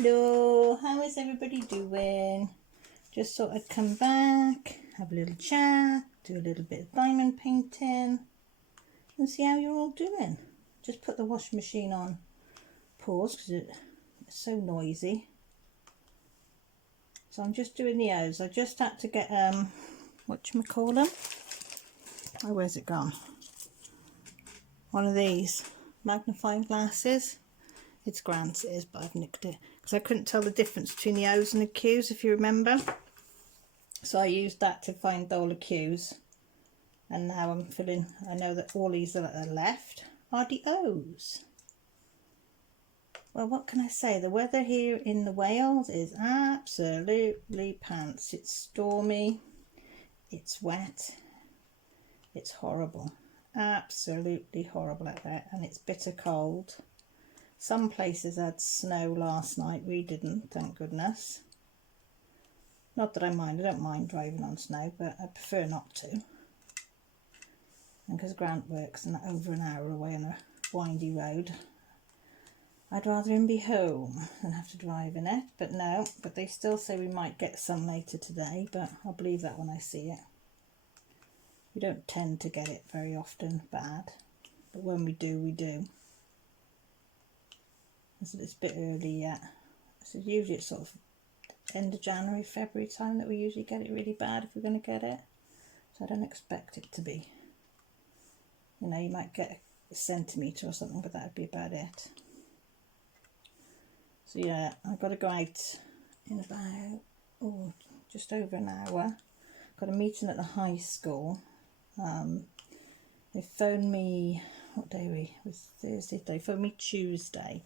Hello, how is everybody doing? Just thought I'd come back, have a little chat, do a little bit of diamond painting and see how you're all doing. Just put the washing machine on pause because it's so noisy. So I'm just doing the O's. I just had to get, whatchamacallit? Oh, where's it gone? One of these magnifying glasses. It's Grant's, it is, but I've nicked it because I couldn't tell the difference between the O's and the Q's, if you remember. So I used that to find all the Q's, and now I'm filling. I know that all these that are left are the O's. Well, what can I say? The weather here in the Wales is absolutely pants. It's stormy, it's wet, it's horrible, absolutely horrible out there, and it's bitter cold. Some places had snow last night, we didn't, thank goodness. Not that I mind, I don't mind driving on snow, but I prefer not to. And because Grant works over an hour away on a windy road, I'd rather him be home than have to drive in it. But no, but they still say we might get some later today, but I'll believe that when I see it. We don't tend to get it very often bad, but when we do, we do. So it's a bit early yet. So usually it's sort of end of January, February time that we usually get it really bad if we're going to get it. So I don't expect it to be. You know, you might get a centimetre or something, but that would be about it. So yeah, I've got to go out in about, just over an hour. Got a meeting at the high school. They phoned me, what day are we? It was Thursday. They phoned me Tuesday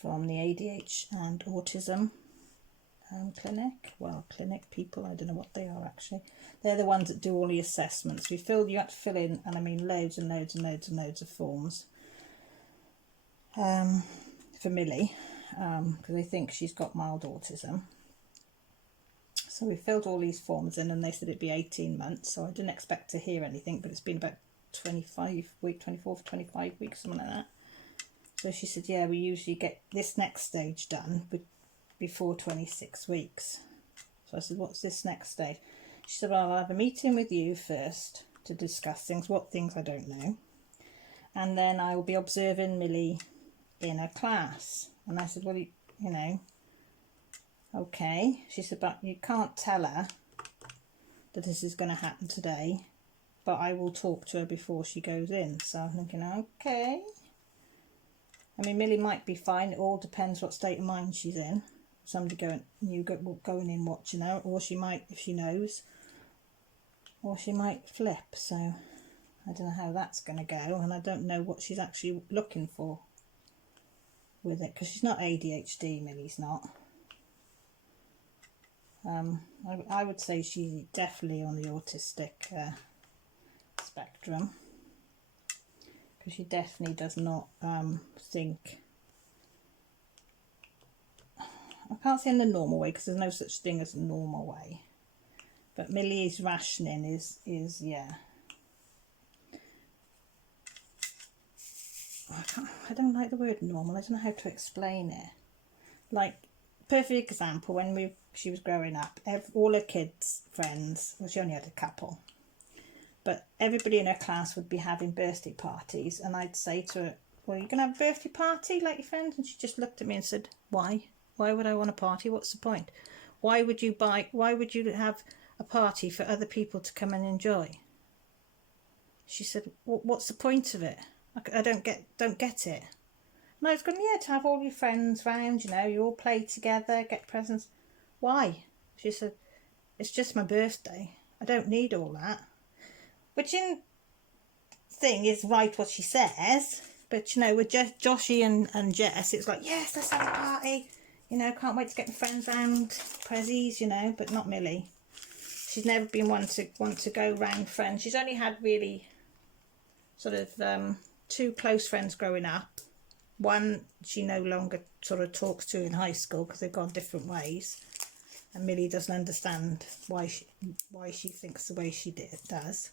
from the ADH and autism clinic. Well, clinic people, I don't know what they are actually. They're the ones that do all the assessments. You had to fill in, and I mean loads and loads and loads and loads of forms for Millie, because they think she's got mild autism. So we filled all these forms in, and they said it'd be 18 months. So I didn't expect to hear anything, but it's been about 24 for 25 weeks, something like that. So she said, yeah, we usually get this next stage done before 26 weeks. So I said, what's this next stage? She said, well, I'll have a meeting with you first to discuss things, what things I don't know. And then I will be observing Millie in a class. And I said, well, you know, okay. She said, but you can't tell her that this is going to happen today, but I will talk to her before she goes in. So I'm thinking, okay. I mean, Millie might be fine. It all depends what state of mind she's in. Somebody going in watching her, or she might, if she knows, or she might flip. So I don't know how that's going to go, and I don't know what she's actually looking for with it, because she's not ADHD. Millie's not. I would say she's definitely on the autistic spectrum. Because she definitely does not think, I can't say in the normal way because there's no such thing as a normal way, but Millie's rationing is yeah, I don't like the word normal, I don't know how to explain it. Like, perfect example, when she was growing up, all her kids' friends, well, she only had a couple, but everybody in her class would be having birthday parties, and I'd say to her, well, you're going to have a birthday party like your friends? And she just looked at me and said, why? Why would I want a party? What's the point? Why would you have a party for other people to come and enjoy? She said, what's the point of it? I don't get it. And I was going, yeah, to have all your friends round, you know, you all play together, get presents. Why? She said, it's just my birthday. I don't need all that. Which in thing is right what she says, but you know, with Joshy and Jess, it's like, yes, let's have a party. You know, can't wait to get my friends round, prezzies, you know, but not Millie. She's never been one to want to go round friends. She's only had really sort of 2 close friends growing up. One she no longer sort of talks to in high school because they've gone different ways. And Millie doesn't understand why she thinks the way she does.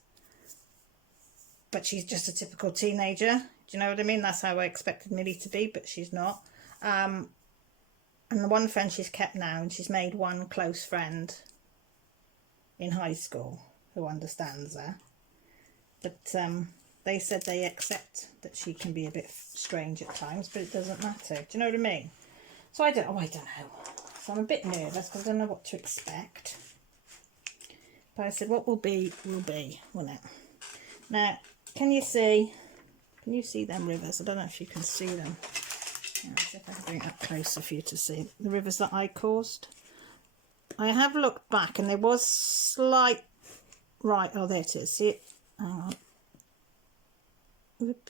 But she's just a typical teenager. Do you know what I mean? That's how I expected Millie to be, but she's not. And the one friend she's kept now, and she's made one close friend in high school who understands her. But they said they accept that she can be a bit strange at times, but it doesn't matter. Do you know what I mean? So I don't know. So I'm a bit nervous because I don't know what to expect. But I said, what will be, won't it? Now, can you see them rivers? I don't know if you can see them. Let's see if I can bring it up closer for you to see. The rivers that I caused. I have looked back and there was slight, right, oh there it is, see it? Hang on. Whoop.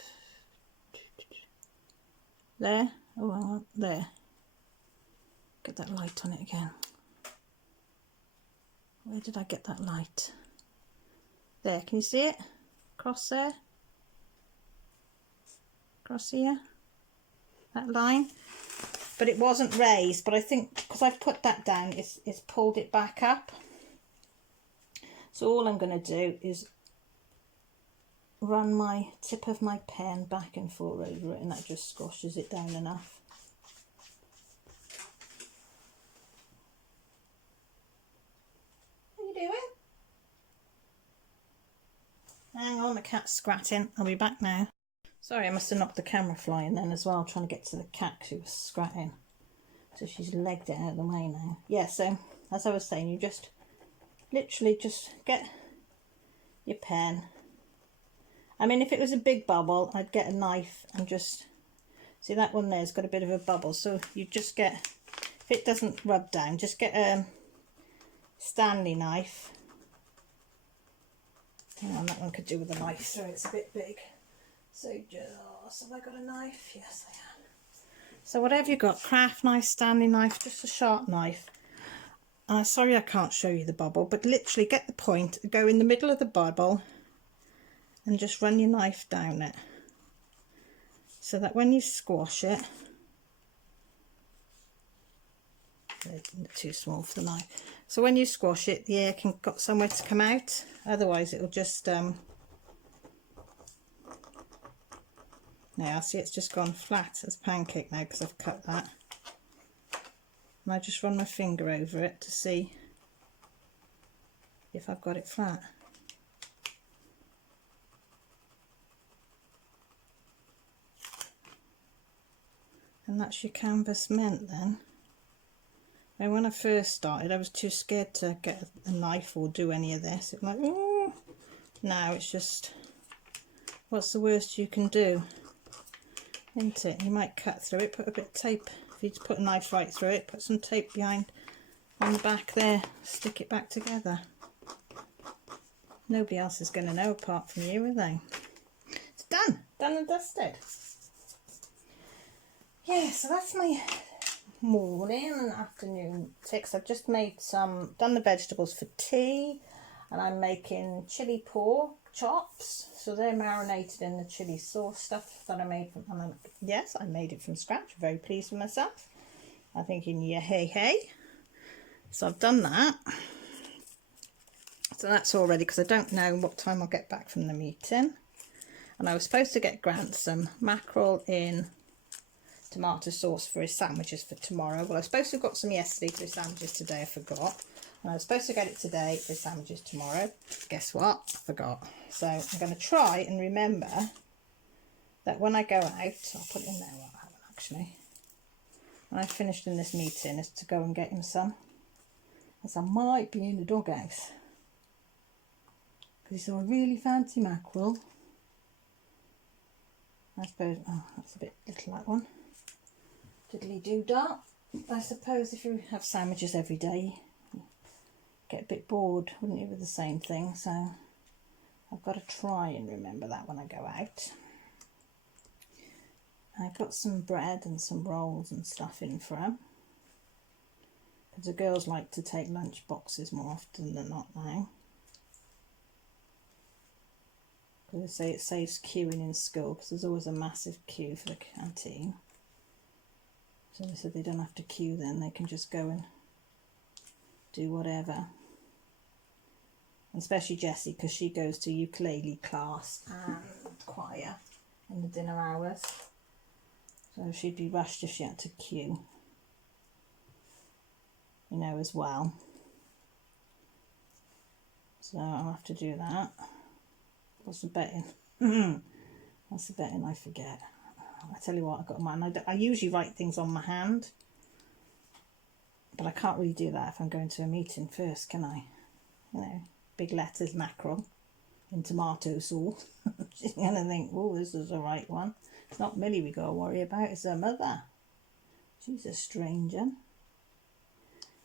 There, oh hang on, there. Get that light on it again. Where did I get that light? There, can you see it? Across there? Across here? That line? But it wasn't raised, but I think because I've put that down, it's pulled it back up. So all I'm going to do is run my tip of my pen back and forth over it, and that just squashes it down enough. What are you doing? Hang on, the cat's scratching. I'll be back now. Sorry, I must have knocked the camera flying then as well, trying to get to the cat. She was scratching. So she's legged it out of the way now. Yeah, so as I was saying, you just literally just get your pen. I mean, if it was a big bubble, I'd get a knife and just, see that one there's got a bit of a bubble. So you just get, if it doesn't rub down, just get a Stanley knife. Hang on, that one could do with a knife, so it's a bit big. So just, have I got a knife? Yes, I have. So whatever you got, craft knife, Stanley knife, just a sharp knife. Sorry I can't show you the bubble, but literally get the point, go in the middle of the bubble and just run your knife down it. So that when you squash it, they're too small for the knife. So when you squash it, the air can got somewhere to come out. Otherwise it'll just, now see it's just gone flat as pancake now because I've cut that. And I just run my finger over it to see if I've got it flat. And that's your canvas meant then. And when I first started, I was too scared to get a knife or do any of this. It's like, ooh. Now it's just, what's the worst you can do? Isn't it? You might cut through it, put a bit of tape. If you just put a knife right through it, put some tape behind on the back there, stick it back together. Nobody else is going to know apart from you, are they? It's done and dusted. Yeah, so that's my morning and afternoon ticks. I've just made some, done the vegetables for tea, and I'm making chili pork chops. So they're marinated in the chili sauce stuff that I made from, and yes, I made it from scratch. Very pleased with myself. I'm thinking, yeah, hey. So I've done that. So that's all ready because I don't know what time I'll get back from the meeting. And I was supposed to get Grant some mackerel in tomato sauce for his sandwiches for tomorrow. Well, I was supposed to have got some yesterday for his sandwiches today. I forgot. And I was supposed to get it today for his sandwiches tomorrow. Guess what? I forgot. So I'm going to try and remember that when I go out, I'll put it in there. Well, I haven't actually. When I finished in this meeting, is to go and get him some, as I might be in the doghouse. Because he saw a really fancy mackerel. I suppose, oh, that's a bit little, that one. Diddly doo dah. I suppose if you have sandwiches every day, you get a bit bored, wouldn't you, with the same thing? So I've got to try and remember that when I go out. I've got some bread and some rolls and stuff in for him. Because the girls like to take lunch boxes more often than not now. Because they say it saves queuing in school, because there's always a massive queue for the canteen. So they said they don't have to queue then, they can just go and do whatever. And especially Jessie, because she goes to ukulele class and choir in the dinner hours. So she'd be rushed if she had to queue. you know, as well. So I'll have to do that. What's the betting? What's the betting? I forget. I tell you what, I've got mine. I usually write things on my hand, but I can't really do that if I'm going to a meeting first, can I? You know, big letters, mackerel in tomato sauce. She's going to think, oh, this is the right one. It's not Millie we got to worry about, it's her mother. She's a stranger.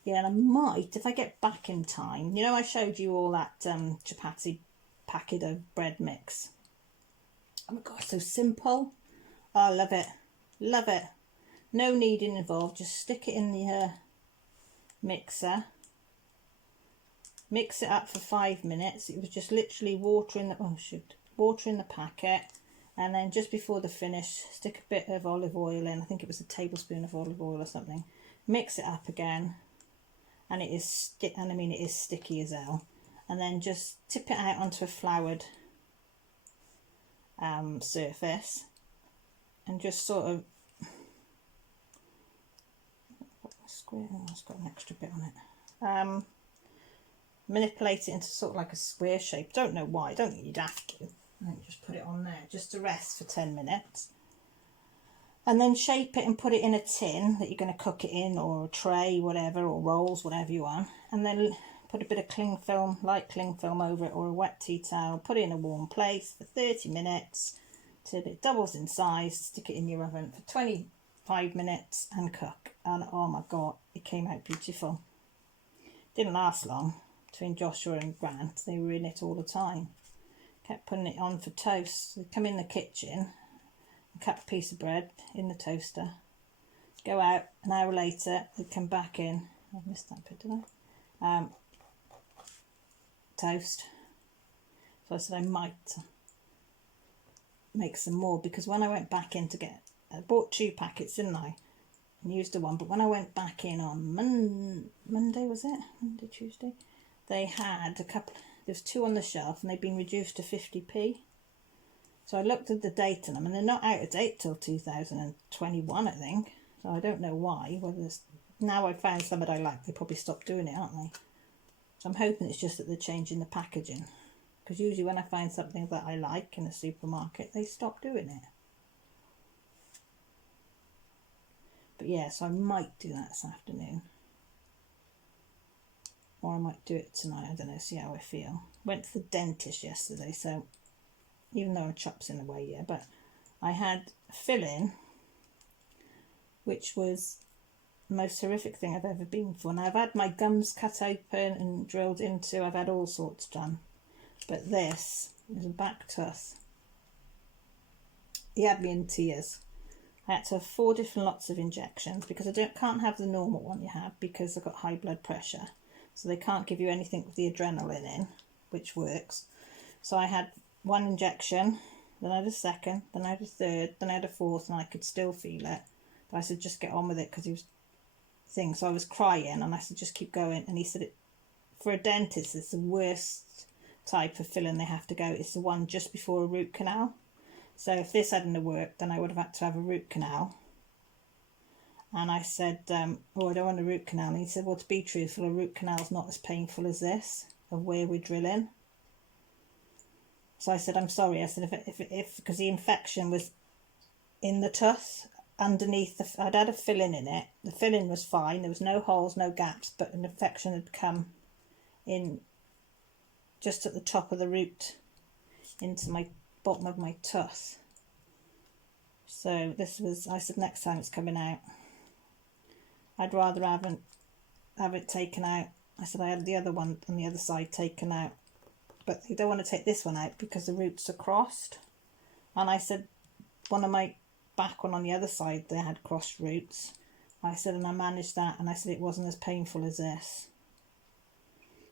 Yeah, and I might, if I get back in time, you know, I showed you all that chapati packet of bread mix. Oh my God, so simple. Oh, I love it. Love it. No kneading involved. Just stick it in the mixer. Mix it up for 5 minutes. It was just literally water in the packet. And then just before the finish, stick a bit of olive oil in. I think it was a tablespoon of olive oil or something. Mix it up again. And it is it is sticky as hell. And then just tip it out onto a floured surface, and just sort of square. Oh, it's got an extra bit on it. Manipulate it into sort of like a square shape. Don't know why. I don't think you'd have to. I think just put it on there just to rest for 10 minutes. And then shape it and put it in a tin that you're going to cook it in, or a tray, whatever, or rolls, whatever you want. And then put a bit of cling film, light cling film over it, or a wet tea towel. Put it in a warm place for 30 minutes till it doubles in size. Stick it in your oven for 25 minutes and cook. And oh my God, it came out beautiful. Didn't last long. Between Joshua and Grant, they were in it all the time. Kept putting it on for toast. They'd come in the kitchen, cut a piece of bread in the toaster, go out an hour later, they'd come back in. I missed that bit, did I? Toast. So I said I might make some more, because when I went back in to get, I bought 2 packets, didn't I? And used the one, but when I went back in on Monday, was it? Monday, Tuesday? They had a couple, there's 2 on the shelf and they've been reduced to 50p. So I looked at the date on them, and they're not out of date till 2021, I think. So I don't know why. Whether it's, now I've found some that I like, they probably stopped doing it, aren't they? So I'm hoping it's just that they're changing the packaging. Because usually when I find something that I like in a supermarket, they stop doing it. But yeah, so I might do that this afternoon. Or I might do it tonight, I don't know, see how I feel. Went to the dentist yesterday, so even though a chop's in the way, yeah, but I had a fill-in, which was the most horrific thing I've ever been for. And I've had my gums cut open and drilled into, I've had all sorts done. But this is a back tooth. He had me in tears. I had to have 4 different lots of injections, because I can't have the normal one you have, because I've got high blood pressure. So they can't give you anything with the adrenaline in, which works. So I had 1 injection, then I had a second, then I had a third, then I had a 4th, and I could still feel it. But I said, just get on with it, because he was thing. So I was crying, and I said, just keep going. And he said, for a dentist, it's the worst type of filling they have to go. It's the one just before a root canal. So if this hadn't worked, then I would have had to have a root canal. And I said, oh, I don't want a root canal. And he said, well, to be truthful, a root canal is not as painful as this, of where we're drilling. So I said, I'm sorry. I said, if because the infection was in the tooth, underneath I'd had a filling in it. The filling was fine. There was no holes, no gaps, but an infection had come in just at the top of the root into my bottom of my tooth. So this was, I said, next time it's coming out, I'd rather have it taken out. I said, I had the other one on the other side taken out, but they don't want to take this one out because the roots are crossed. And I said, one of my back one on the other side, they had crossed roots. I said, and I managed that, and I said it wasn't as painful as this.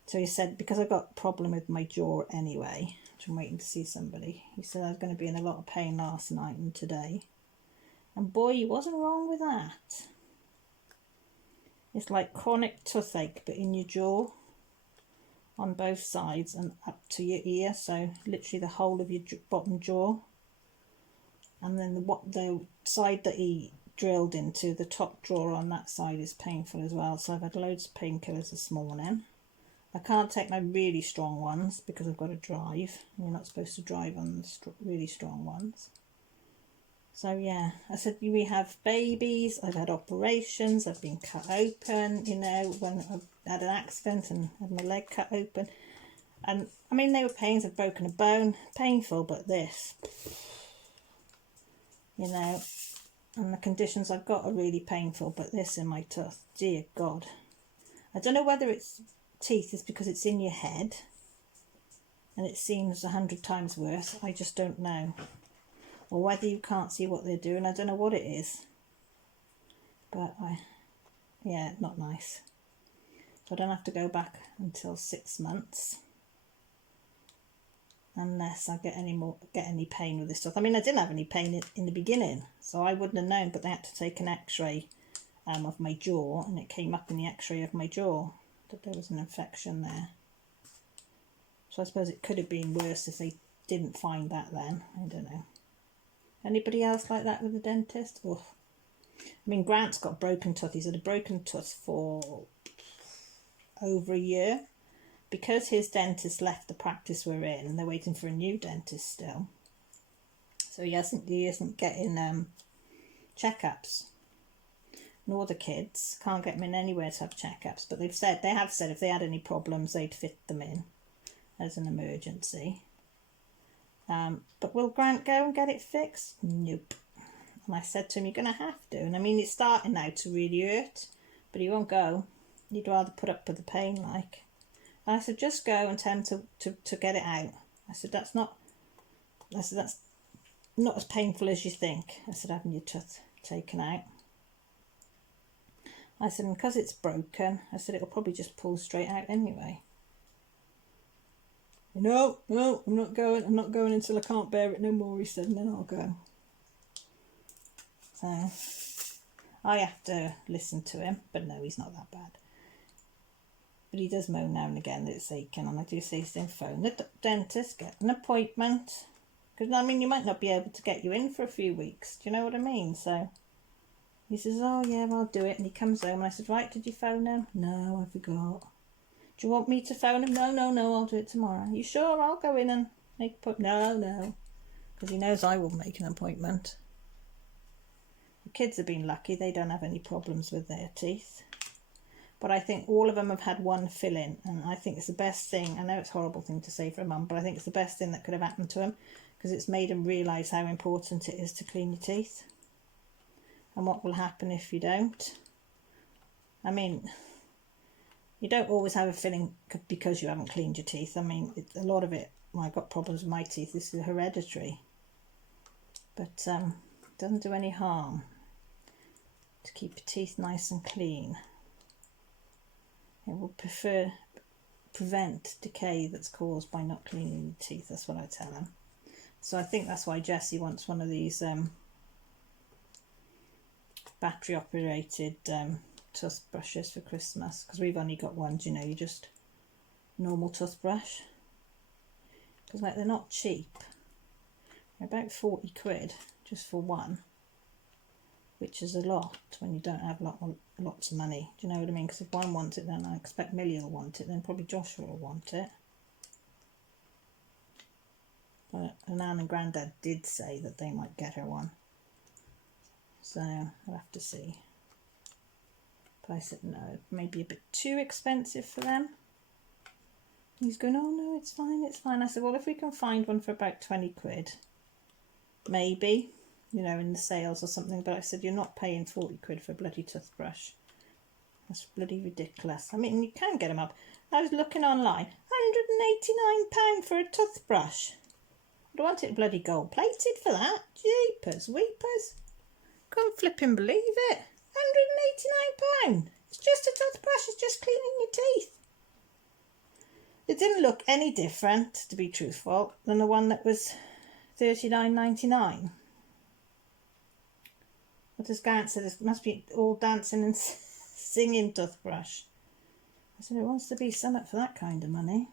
So he said, because I've got a problem with my jaw anyway, which I'm waiting to see somebody, he said I was going to be in a lot of pain last night and today. And boy, he wasn't wrong with that. It's like chronic toothache, but in your jaw, on both sides and up to your ear, so literally the whole of your bottom jaw. And then the side that he drilled into. The top drawer on that side is painful as well, so I've had loads of painkillers this morning. I can't take my really strong ones because I've got to drive. You're not supposed to drive on the really strong ones. So yeah, I said we have babies, I've had operations, I've been cut open, you know, when I've had an accident and had my leg cut open. And I mean, they were pains, I've broken a bone, painful, but this, you know, and the conditions I've got are really painful, but this in my tooth, dear God. I don't know whether it's teeth is because it's in your head and it seems 100 times worse. I just don't know. Or whether you can't see what they're doing. I don't know what it is. But yeah, not nice. So I don't have to go back until 6 months. Unless I get any pain with this stuff. I mean, I didn't have any pain in the beginning, so I wouldn't have known, but they had to take an x-ray of my jaw, and it came up in the x-ray of my jaw that there was an infection there. So I suppose it could have been worse if they didn't find that then. I don't know. Anybody else like that with a dentist? Ugh. I mean, Grant's got a broken tooth. He's had a broken tooth for over a year. Because his dentist left the practice we're in, and they're waiting for a new dentist still. So he isn't getting checkups. Nor the kids. Can't get them in anywhere to have checkups. But they have said if they had any problems, they'd fit them in as an emergency. But will Grant go and get it fixed? Nope. And I said to him, you're going to have to. And I mean, it's starting now to really hurt, but he won't go. He'd rather put up with the pain, like. And I said, just go and tell him to get it out. I said, that's not as painful as you think. I said, having your tooth taken out. I said, and because it's broken, I said, it'll probably just pull straight out anyway. No, I'm not going until I can't bear it no more, he said, and then I'll go. So I have to listen to him, but no, he's not that bad. But he does moan now and again that it's aching, and I do say to him, phone the dentist, get an appointment. Because, I mean, you might not be able to get you in for a few weeks. Do you know what I mean? So he says, oh, yeah, I'll do it. And he comes home, and I said, right, did you phone him? No, I forgot. Do you want me to phone him? No, I'll do it tomorrow. You sure? I'll go in and make an appointment. No. Because he knows I will make an appointment. The kids have been lucky. They don't have any problems with their teeth. But I think all of them have had one fill-in. And I think it's the best thing. I know it's a horrible thing to say for a mum, but I think it's the best thing that could have happened to them. Because it's made them realise how important it is to clean your teeth. And what will happen if you don't. I mean, you don't always have a filling because you haven't cleaned your teeth. I mean, a lot of it, well, I've got problems with my teeth. This is hereditary. But it doesn't do any harm to keep your teeth nice and clean. It will prevent decay that's caused by not cleaning your teeth. That's what I tell them. So I think that's why Jessie wants one of these battery operated toothbrushes for Christmas, because we've only got ones, you know, you just normal toothbrush, because like they're not cheap. They're about 40 quid just for one, which is a lot when you don't have lots of money. Do you know what I mean? Because if one wants it, then I expect Millie will want it, then probably Joshua will want it. But Nan and Grandad did say that they might get her one, so I'll have to see. But I said no, it may be a bit too expensive for them. He's going, oh no, it's fine, it's fine. I said, well, if we can find one for about 20 quid, maybe, you know, in the sales or something. But I said, you're not paying 40 quid for a bloody toothbrush. That's bloody ridiculous. I mean, you can get them up. I was looking online, £189 for a toothbrush. I want it bloody gold plated for that. Jeepers weepers. Can't flipping believe it. £189. It's just a toothbrush. It's just cleaning your teeth. It didn't look any different, to be truthful, than the one that was $39.99. But as Gant said, it must be all dancing and singing toothbrush. I said, it wants to be something for that kind of money.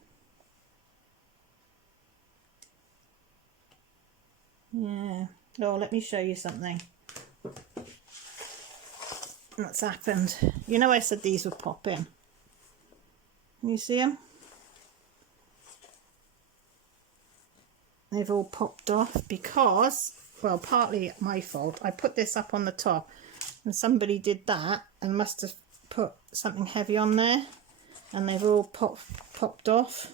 Yeah. Oh, let me show you something. What's happened? You know I said these would pop in. Can you see them? They've all popped off because, well, partly my fault. I put this up on the top and somebody did that and must have put something heavy on there, and they've all popped off.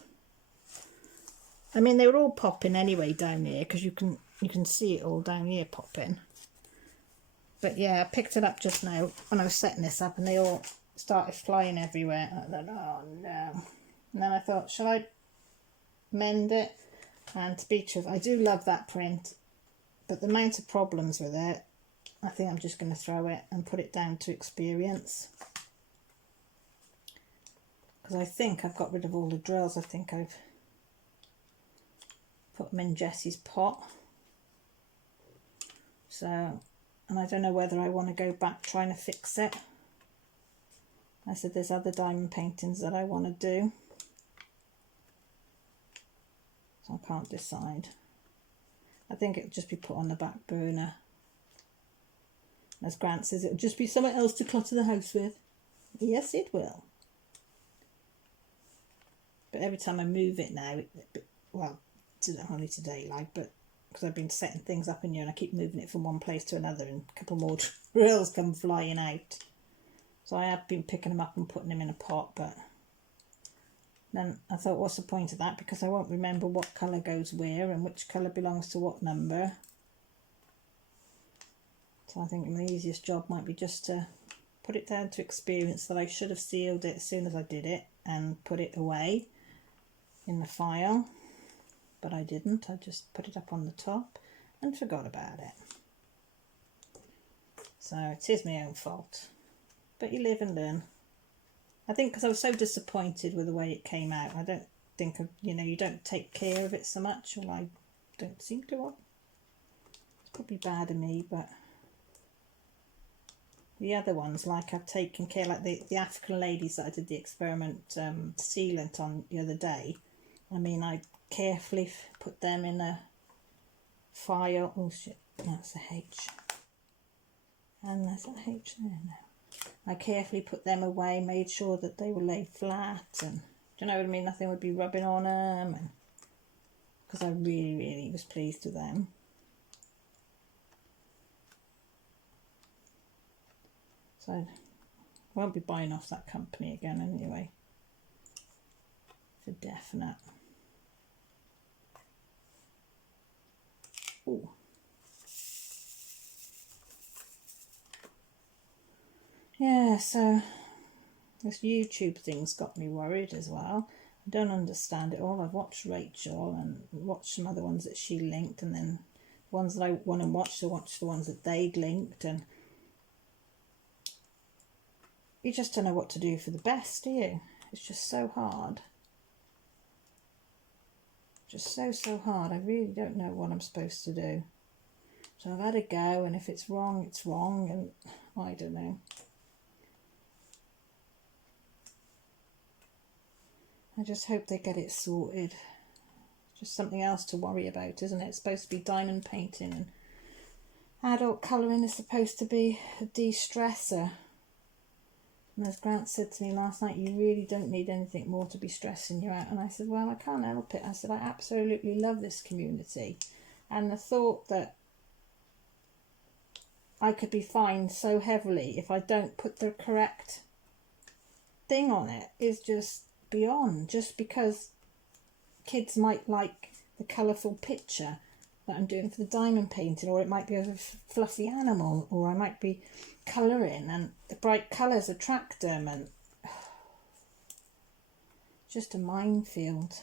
I mean, they were all popping anyway down here because you can see it all down here popping. But yeah, I picked it up just now when I was setting this up and they all started flying everywhere. I thought, oh no. And then I thought, shall I mend it? And to be truthful, I do love that print, but the amount of problems with it, I think I'm just going to throw it and put it down to experience. Because I think I've got rid of all the drills. I think I've put them in Jessie's pot. So, and I don't know whether I want to go back trying to fix it. I said there's other diamond paintings that I want to do. So I can't decide. I think it'll just be put on the back burner. As Grant says, it'll just be something else to clutter the house with. Yes, it will. But every time I move it now, well, only today, like, but because I've been setting things up in here and I keep moving it from one place to another and a couple more drills come flying out. So I have been picking them up and putting them in a pot, but then I thought, what's the point of that? Because I won't remember what colour goes where and which colour belongs to what number. So I think the easiest job might be just to put it down to experience that I should have sealed it as soon as I did it and put it away in the file. But I didn't. I just put it up on the top and forgot about it. So it is my own fault. But you live and learn. I think because I was so disappointed with the way it came out, I don't think, you don't take care of it so much. Well, I don't seem to. It's probably bad of me, but the other ones, like I've taken care, like the African ladies that I did the experiment sealant on the other day. I mean, I carefully put them in a file. Oh shit, that's a H. And there's a H there now. I carefully put them away, made sure that they were laid flat, and do you know what I mean? Nothing would be rubbing on them, and because I really was pleased with them. So I won't be buying off that company again anyway, for definite. Ooh. Yeah, so this YouTube thing's got me worried as well. I don't understand it all. I've watched Rachel and watched some other ones that she linked, and then ones that I want to watch, so watch the ones that they'd linked, and you just don't know what to do for the best, do you? It's just so hard. Just so hard. I really don't know what I'm supposed to do. So I've had a go, and if it's wrong, it's wrong, and I don't know. I just hope they get it sorted. Just something else to worry about, isn't it? It's supposed to be diamond painting, and adult colouring is supposed to be a de-stressor. And as Grant said to me last night, you really don't need anything more to be stressing you out. And I said, well, I can't help it. I said, I absolutely love this community. And the thought that I could be fined so heavily if I don't put the correct thing on it is just beyond. Just because kids might like the colourful picture that I'm doing for the diamond painting, or it might be a fluffy animal, or I might be colouring and the bright colours attract them, and just a minefield.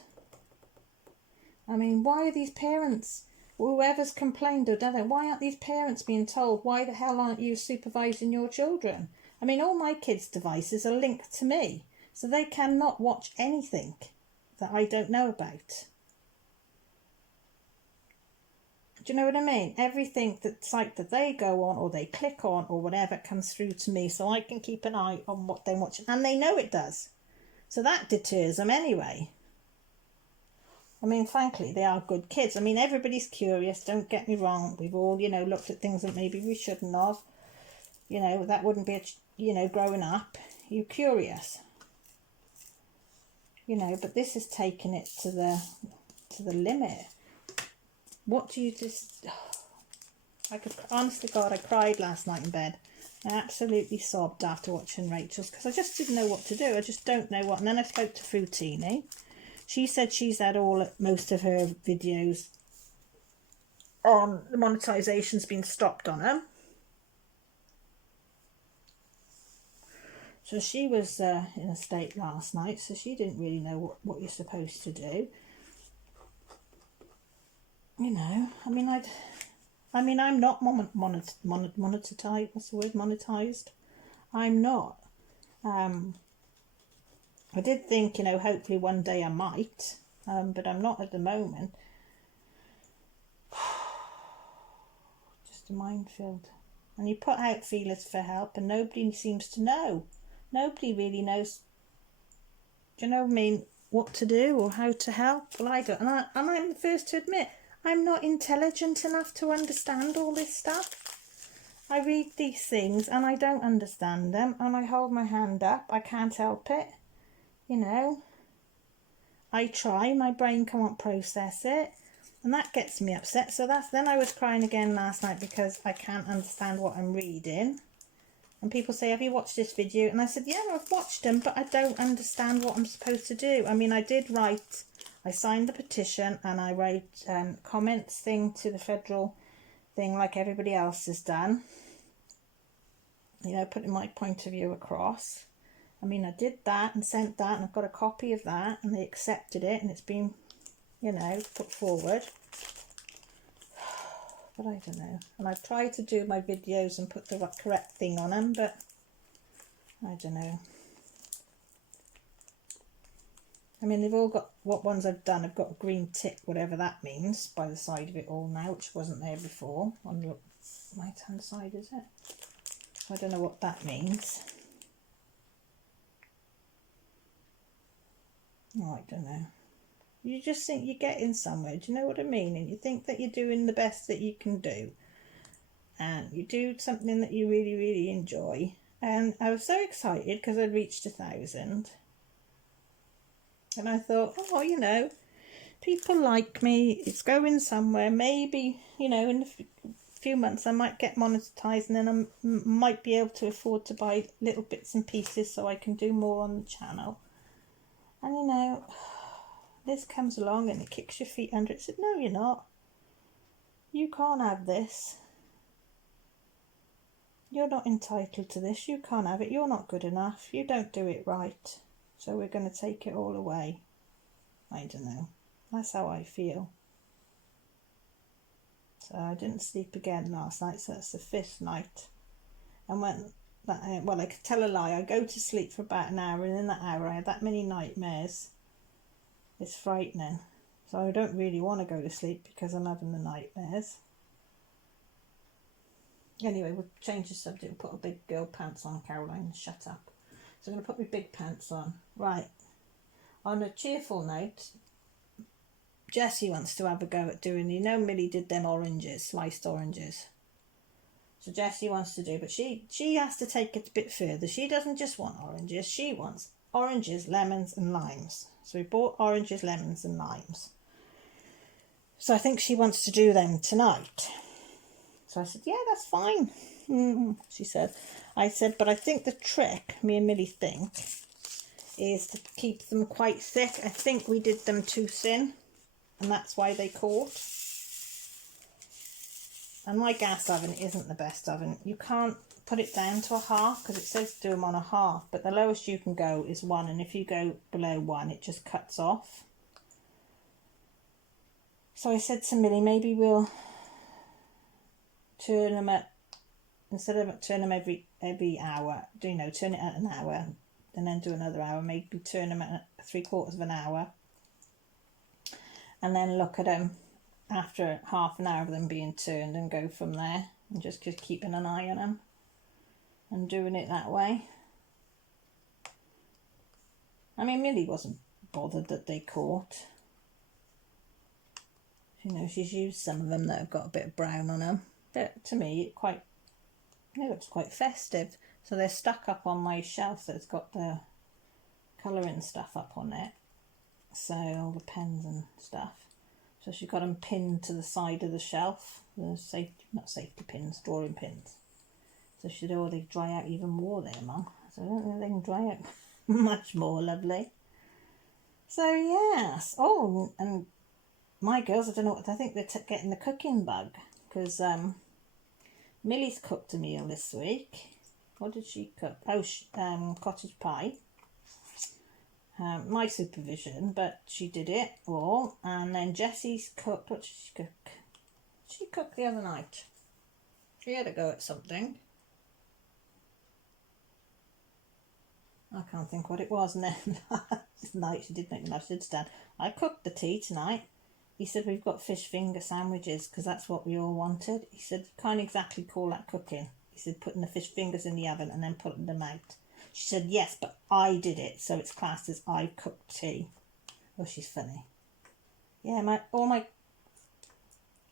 I mean, why are these parents, whoever's complained or done it, why aren't these parents being told, why the hell aren't you supervising your children? I mean, all my kids' devices are linked to me, so they cannot watch anything that I don't know about. Do you know what I mean? Everything that site that they go on or they click on or whatever comes through to me, so I can keep an eye on what they're watching, and they know it does. So that deters them anyway. I mean, frankly, they are good kids. I mean, everybody's curious, don't get me wrong. We've all, looked at things that maybe we shouldn't have. That wouldn't be you know, growing up, you're curious, you know, but this is taking it to the limit. What do you just... I could, honestly, God, I cried last night in bed. I absolutely sobbed after watching Rachel's because I just didn't know what to do. I just don't know what. And then I spoke to Fruitini. She said she's had most of her videos on the monetization's been stopped on them. So she was in a state last night, so she didn't really know what you're supposed to do. You know, I mean, I'm not monetized. What's the word? Monetized. I'm not. I did think, you know, hopefully one day I might, but I'm not at the moment. Just a minefield. And you put out feelers for help and nobody seems to know. Nobody really knows, do you know what I mean, what to do or how to help. Well, I don't. And I'm the first to admit, I'm not intelligent enough to understand all this stuff. I read these things and I don't understand them and I hold my hand up. I can't help it. You know, I try, my brain can't process it, and that gets me upset. So then I was crying again last night because I can't understand what I'm reading. And people say, have you watched this video? And I said, yeah, I've watched them, but I don't understand what I'm supposed to do. I mean, I signed the petition and I wrote comments thing to the federal thing like everybody else has done. You know, putting my point of view across. I mean, I did that and sent that and I've got a copy of that and they accepted it and it's been, you know, put forward. But I don't know. And I've tried to do my videos and put the correct thing on them, but I don't know. I mean, they've all got, what ones I've done, I've got a green tick, whatever that means, by the side of it all now, which wasn't there before. On the right hand side, is it? I don't know what that means. Oh, I don't know. You just think you're getting somewhere, do you know what I mean? And you think that you're doing the best that you can do. And you do something that you really, really enjoy. And I was so excited because I'd reached 1,000. And I thought, oh, you know, people like me, it's going somewhere. Maybe, you know, in a few months I might get monetized and then I might be able to afford to buy little bits and pieces so I can do more on the channel. And, you know, this comes along and it kicks your feet under it. It said, no, you're not. You can't have this. You're not entitled to this. You can't have it. You're not good enough. You don't do it right. So we're going to take it all away. I don't know. That's how I feel. So I didn't sleep again last night. So that's the 5th night. And well, I could tell a lie. I go to sleep for about an hour. And in that hour, I had that many nightmares. It's frightening. So I don't really want to go to sleep because I'm having the nightmares. Anyway, we'll change the subject and put a big girl pants on, Caroline. Shut up. So I'm going to put my big pants on. Right. On a cheerful note, Jessie wants to have a go at doing, you know, Millie did them oranges, sliced oranges. So Jessie wants to do, but she has to take it a bit further. She doesn't just want oranges. She wants oranges, lemons and limes. So we bought oranges, lemons and limes. So I think she wants to do them tonight. So I said, yeah, that's fine. She said. I said, but I think the trick, me and Millie think, is to keep them quite thick. I think we did them too thin, and that's why they caught. And my gas oven isn't the best oven. You can't put it down to a half because it says do them on a half, but the lowest you can go is 1, and if you go below 1, it just cuts off. So I said to Millie, maybe we'll turn them at, instead of turn them every hour, turn it at an hour and then do another hour, maybe turn them at 3/4 of an hour and then look at them after half an hour of them being turned and go from there, and just keeping an eye on them and doing it that way. I mean, Millie wasn't bothered that they caught. You know, she's used some of them that have got a bit of brown on them. But to me, it looks quite festive. So they're stuck up on my shelf, so it's got the colouring stuff up on it. So all the pens and stuff. So she's got them pinned to the side of the shelf. The safety, not safety pins, drawing pins. So she said, oh, they dry out even more there, Mum. So I don't think they can dry out much more, lovely. So yes. Oh, and my girls, I don't know what, I think they're getting the cooking bug. Because Millie's cooked a meal this week. What did she cook? Oh, cottage pie. My supervision, but she did it all. And then Jessie's cooked. What did she cook? She cooked the other night. She had a go at something. I can't think what it was. And then last night she did make me laugh. She did stand. I cooked the tea tonight. He said, we've got fish finger sandwiches because that's what we all wanted. He said, you can't exactly call that cooking. He said, putting the fish fingers in the oven and then putting them out. She said, yes, but I did it, so it's classed as I cooked tea. Oh, she's funny. Yeah, all my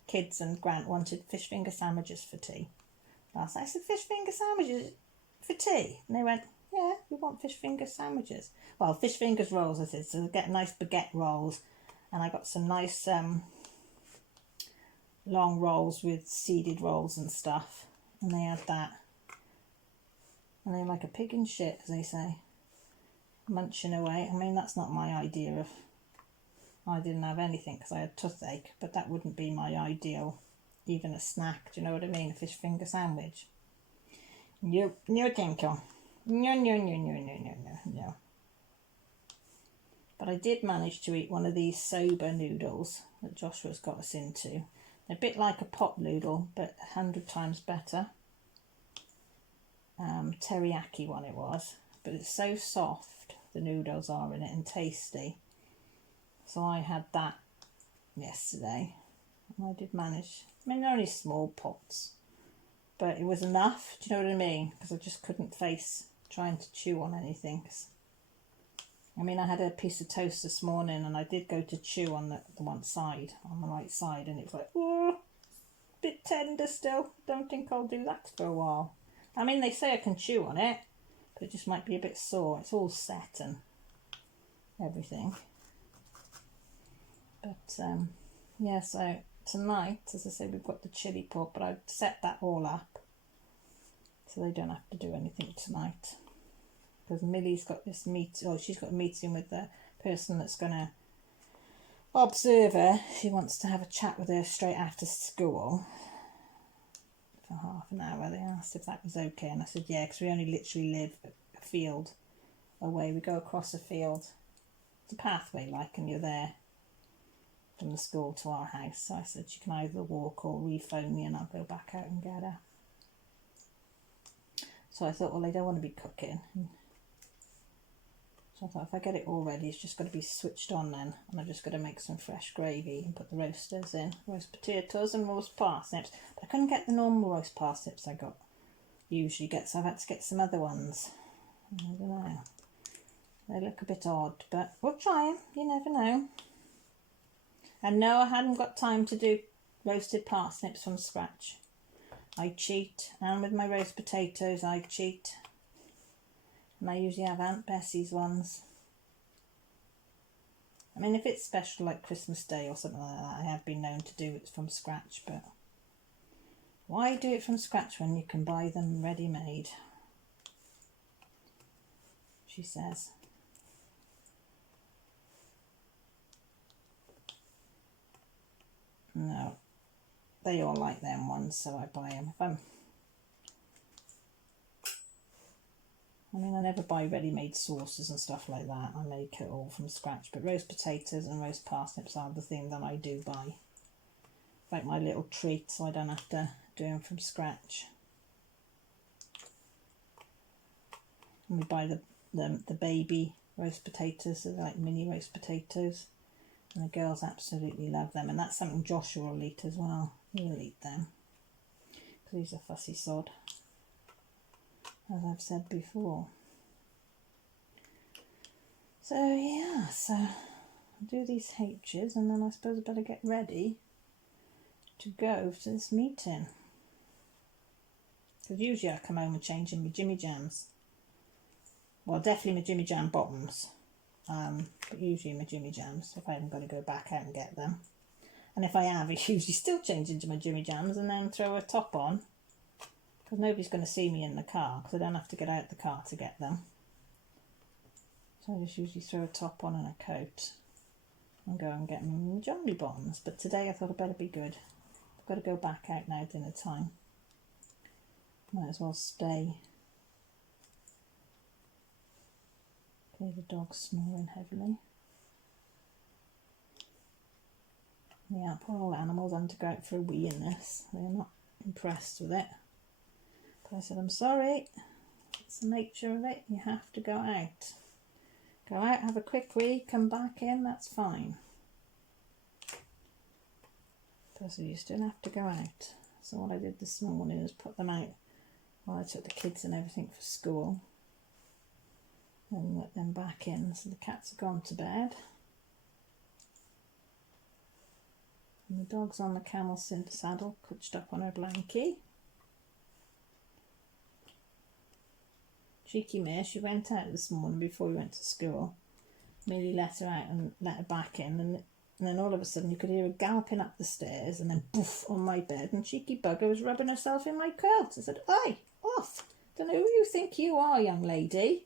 kids and Grant wanted fish finger sandwiches for tea. Last night I said, fish finger sandwiches for tea? And they went, yeah, we want fish finger sandwiches. Well, fish fingers rolls, I said, so they get nice baguette rolls. And I got some nice long rolls with seeded rolls and stuff. And they had that. And they're like a pig in shit, as they say. Munching away. I mean, that's not my idea of... I didn't have anything because I had toothache. But that wouldn't be my ideal, even a snack. Do you know what I mean? A fish finger sandwich. No, thank you. No. But I did manage to eat one of these soba noodles that Joshua's got us into. They're a bit like a pot noodle, but 100 times better. Teriyaki one it was. But it's so soft, the noodles are in it, and tasty. So I had that yesterday. And I did manage. I mean, they're only small pots. But it was enough, do you know what I mean? Because I just couldn't face trying to chew on anything. I mean, I had a piece of toast this morning and I did go to chew on the one side, on the right side, and it was like, oh, bit tender still. Don't think I'll do that for a while. I mean, they say I can chew on it, but it just might be a bit sore. It's all set and everything. But, yeah, so tonight, as I say, we've got the chili pork, but I've set that all up so they don't have to do anything tonight. Because Millie's got this she's got a meeting with the person that's going to observe her. She wants to have a chat with her straight after school for half an hour. They asked if that was okay, and I said yeah, because we only literally live a field away. We go across a field. It's a pathway like, and you're there from the school to our house. So I said she can either walk or re-phone me and I'll go back out and get her. So I thought, well, they don't want to be cooking. So I thought if I get it all ready, it's just got to be switched on then. And I've just got to make some fresh gravy and put the roasters in. Roast potatoes and roast parsnips. But I couldn't get the normal roast parsnips I usually get, so I've had to get some other ones. I don't know. They look a bit odd, but we'll try them. You never know. And no, I hadn't got time to do roasted parsnips from scratch. I cheat, and with my roast potatoes I cheat. And I usually have Aunt Bessie's ones. I mean, if it's special like Christmas Day or something like that, I have been known to do it from scratch, but why do it from scratch when you can buy them ready-made? She says. No, they all like them ones, so I buy them. I mean, I never buy ready-made sauces and stuff like that. I make it all from scratch. But roast potatoes and roast parsnips are the thing that I do buy. Like my little treat, so I don't have to do them from scratch. And we buy the baby roast potatoes, so they're like mini roast potatoes. And the girls absolutely love them. And that's something Joshua will eat as well. He'll eat them. Because he's a fussy sod, as I've said before. So yeah, so I'll do these H's and then I suppose I better get ready to go to this meeting. Because usually I come home and change in my Jimmy Jams. Well, definitely my Jimmy Jam bottoms. But usually my Jimmy Jams, if I haven't got to go back out and get them. And if I have, I usually still change into my Jimmy Jams and then throw a top on. Because nobody's going to see me in the car, because I don't have to get out the car to get them. So I just usually throw a top on and a coat and go and get my jolly bottoms. But today I thought I'd better be good. I've got to go back out now, dinner time. Might as well stay. Okay, the dog's snoring heavily. Yeah, poor old animals having to go out for a wee in this. They're not impressed with it. But I said, I'm sorry. It's the nature of it. You have to go out. Go out, have a quick wee, come back in, that's fine. So you still have to go out. So what I did this morning is put them out while I took the kids and everything for school. And let them back in. So the cats have gone to bed. And the dog's on the camel saddle, clutched up on her blankie. Cheeky Mare, she went out this morning before we went to school. Millie let her out and let her back in, and then all of a sudden you could hear her galloping up the stairs and then poof on my bed, and cheeky bugger was rubbing herself in my quilt. I said, "Oi, off! Don't know who you think you are, young lady."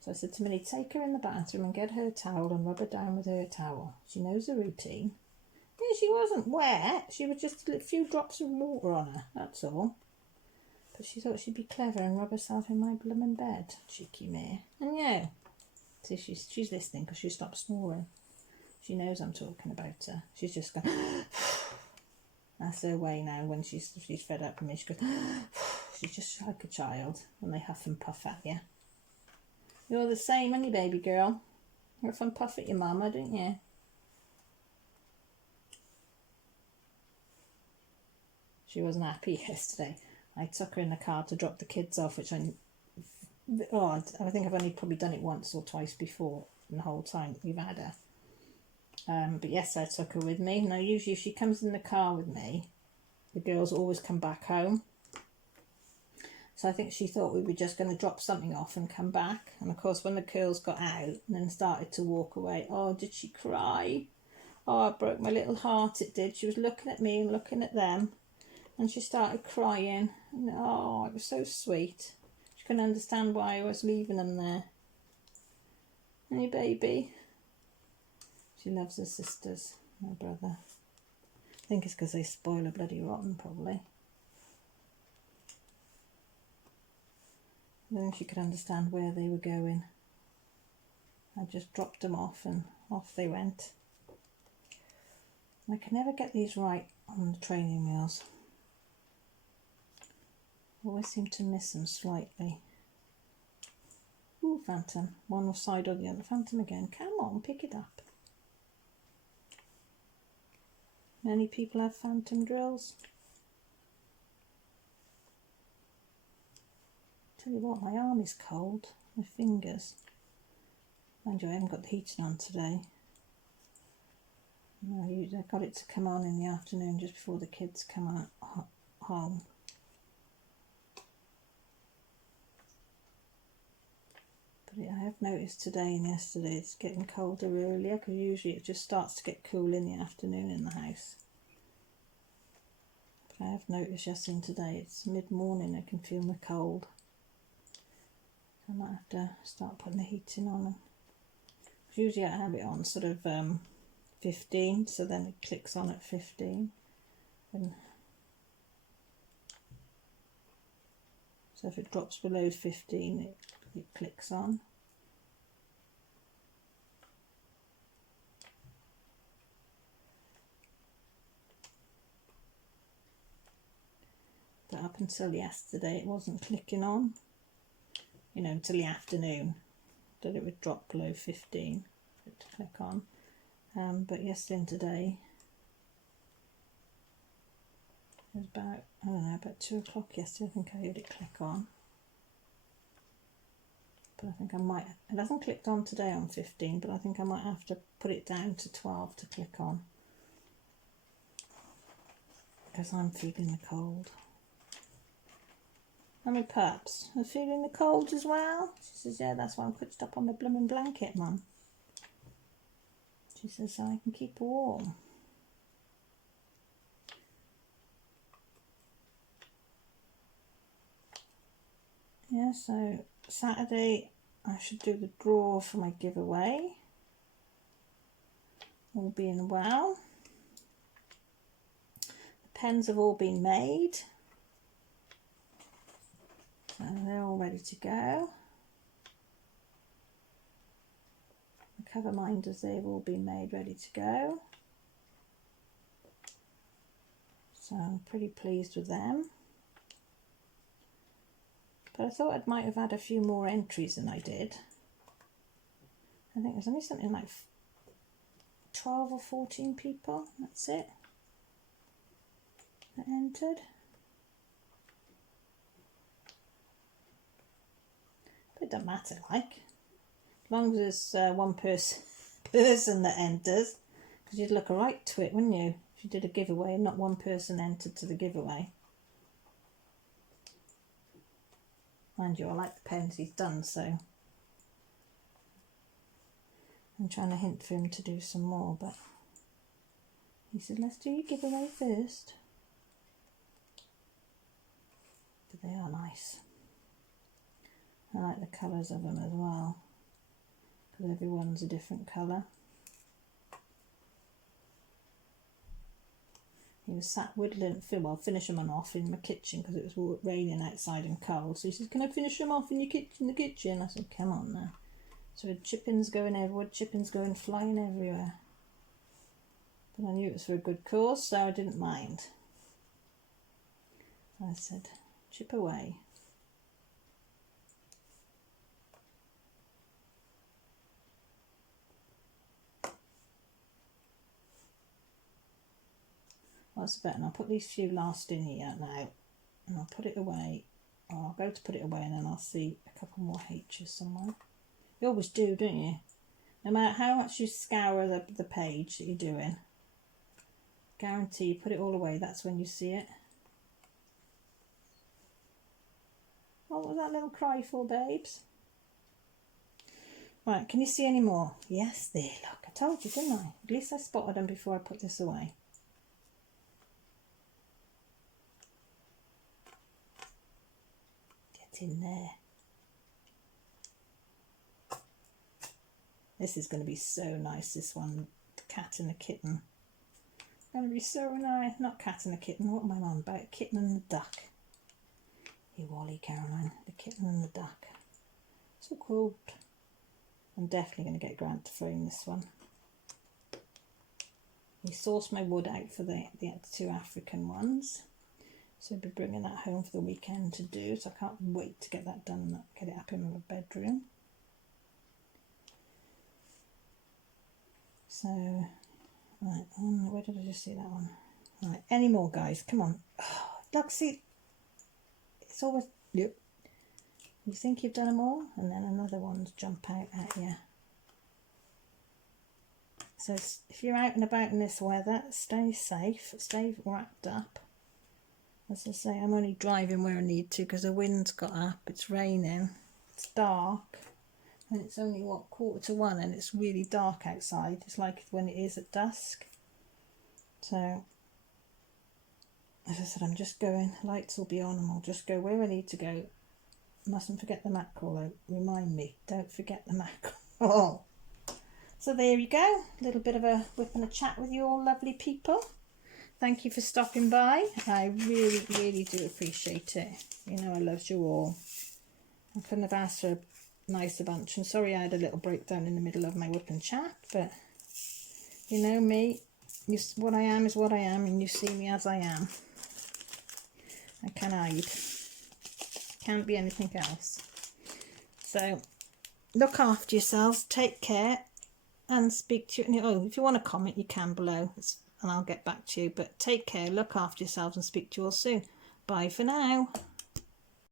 So I said to Millie, take her in the bathroom and get her towel and rub her down with her towel. She knows the routine. Yeah, she wasn't wet. She was just a few drops of water on her, that's all. But she thought she'd be clever and rub herself in my blooming bed, cheeky Mare. And yeah, see, she's listening because she stopped snoring. She knows I'm talking about her. She's just going, that's her way now when she's fed up with me. She goes, she's just like a child when they huff and puff at you. You're the same, aren't you, baby girl? You huff and puff at your mama, don't you? She wasn't happy yesterday. I took her in the car to drop the kids off, which I think I've only probably done it once or twice before in the whole time that we've had her. But yes, I took her with me. Now, usually if she comes in the car with me, the girls always come back home. So I think she thought we were just going to drop something off and come back. And of course, when the girls got out and then started to walk away, oh, did she cry? Oh, it broke my little heart, it did. She was looking at me and looking at them. And she started crying. And, oh, it was so sweet. She couldn't understand why I was leaving them there. Hey, baby. She loves her sisters, my brother. I think it's because they spoil her bloody rotten, probably. I don't think she could understand where they were going. I just dropped them off and off they went. I can never get these right on the training wheels. I always seem to miss them slightly. Ooh, Phantom. One side or the other. Phantom again. Come on, pick it up. Many people have Phantom drills. Tell you what, my arm is cold. My fingers. Mind you, I haven't got the heating on today. No, I got it to come on in the afternoon just before the kids come out home. But I have noticed today and yesterday it's getting colder earlier, because usually it just starts to get cool in the afternoon in the house. But I have noticed yesterday and today it's mid-morning I can feel the cold. I might have to start putting the heating on. Usually I have it on sort of 15, so then it clicks on at 15. And so if it drops below 15, it clicks on. But up until yesterday it wasn't clicking on, you know, until the afternoon that it would drop below 15 for it to click on. But yesterday and today it was about, I don't know, about 2 o'clock yesterday I think I heard it click on. But I think I might, it hasn't clicked on today on 15, but I think I might have to put it down to 12 to click on, because I'm feeling the cold. How many pups? Are feeling the cold as well? She says, yeah, that's why I'm putting up on my blooming blanket, Mum. She says, so I can keep warm. Yeah, so Saturday I should do the draw for my giveaway. All being well. The pens have all been made. So they're all ready to go. The cover minders, they've all been made, ready to go. So I'm pretty pleased with them. But I thought I might have had a few more entries than I did. I think there's only something like 12 or 14 people, that's it, that entered. But it doesn't matter, like, as long as there's one person that enters, because you'd look alright to it, wouldn't you, if you did a giveaway and not one person entered to the giveaway. Mind you, I like the pens he's done, so I'm trying to hint for him to do some more, but he said, let's do your giveaway first. But they are nice. I like the colours of them as well, because everyone's a different colour. He was sat whittling, finishing them off in my kitchen because it was raining outside and cold. So he says, can I finish them off in your kitchen, the kitchen? I said, come on now. So with chippings going everywhere, chippings going flying everywhere. But I knew it was for a good cause, so I didn't mind. I said, chip away. Well, that's better. And I'll put these few last in here now, and I'll put it away. Or I'll go to put it away, and then I'll see a couple more H's somewhere. You always do, don't you? No matter how much you scour the page that you're doing, guarantee you put it all away, that's when you see it. What was that little cry for, babes? Right, can you see any more? Yes, there, look, I told you, didn't I? At least I spotted them before I put this away. Get in there. This is going to be so nice, this one, the cat and the kitten. It's going to be so nice. Not cat and the kitten, what am I on about? Kitten and the duck. You Wally, Caroline, the kitten and the duck. So cool. I'm definitely going to get Grant to frame this one. He sourced my wood out for the two African ones. So I'll be bringing that home for the weekend to do. So I can't wait to get that done and get it up in my bedroom. So, right, where did I just see that one? Right, any more, guys? Come on. Oh, look, see, it's always, yep. You think you've done them all, and then another one's jump out at you. So if you're out and about in this weather, stay safe, stay wrapped up. As I say, I'm only driving where I need to because the wind's got up, it's raining, it's dark. And it's only, what, 1:45, and it's really dark outside. It's like when it is at dusk. So, as I said, I'm just going, lights will be on, and I'll just go where I need to go. Mustn't forget the mackerel, remind me, don't forget the mackerel. So there you go, a little bit of a whip and a chat with you all lovely people. Thank you for stopping by. I really, really do appreciate it. You know I loved you all. I couldn't have asked for a nicer bunch. I'm sorry I had a little breakdown in the middle of my whip and chat, but you know me, what I am is what I am, and you see me as I am. I can't hide. Can't be anything else. So look after yourselves, take care, and speak to you. Oh, if you want to comment, you can below, and I'll get back to you. But take care, look after yourselves, and speak to you all soon. Bye for now.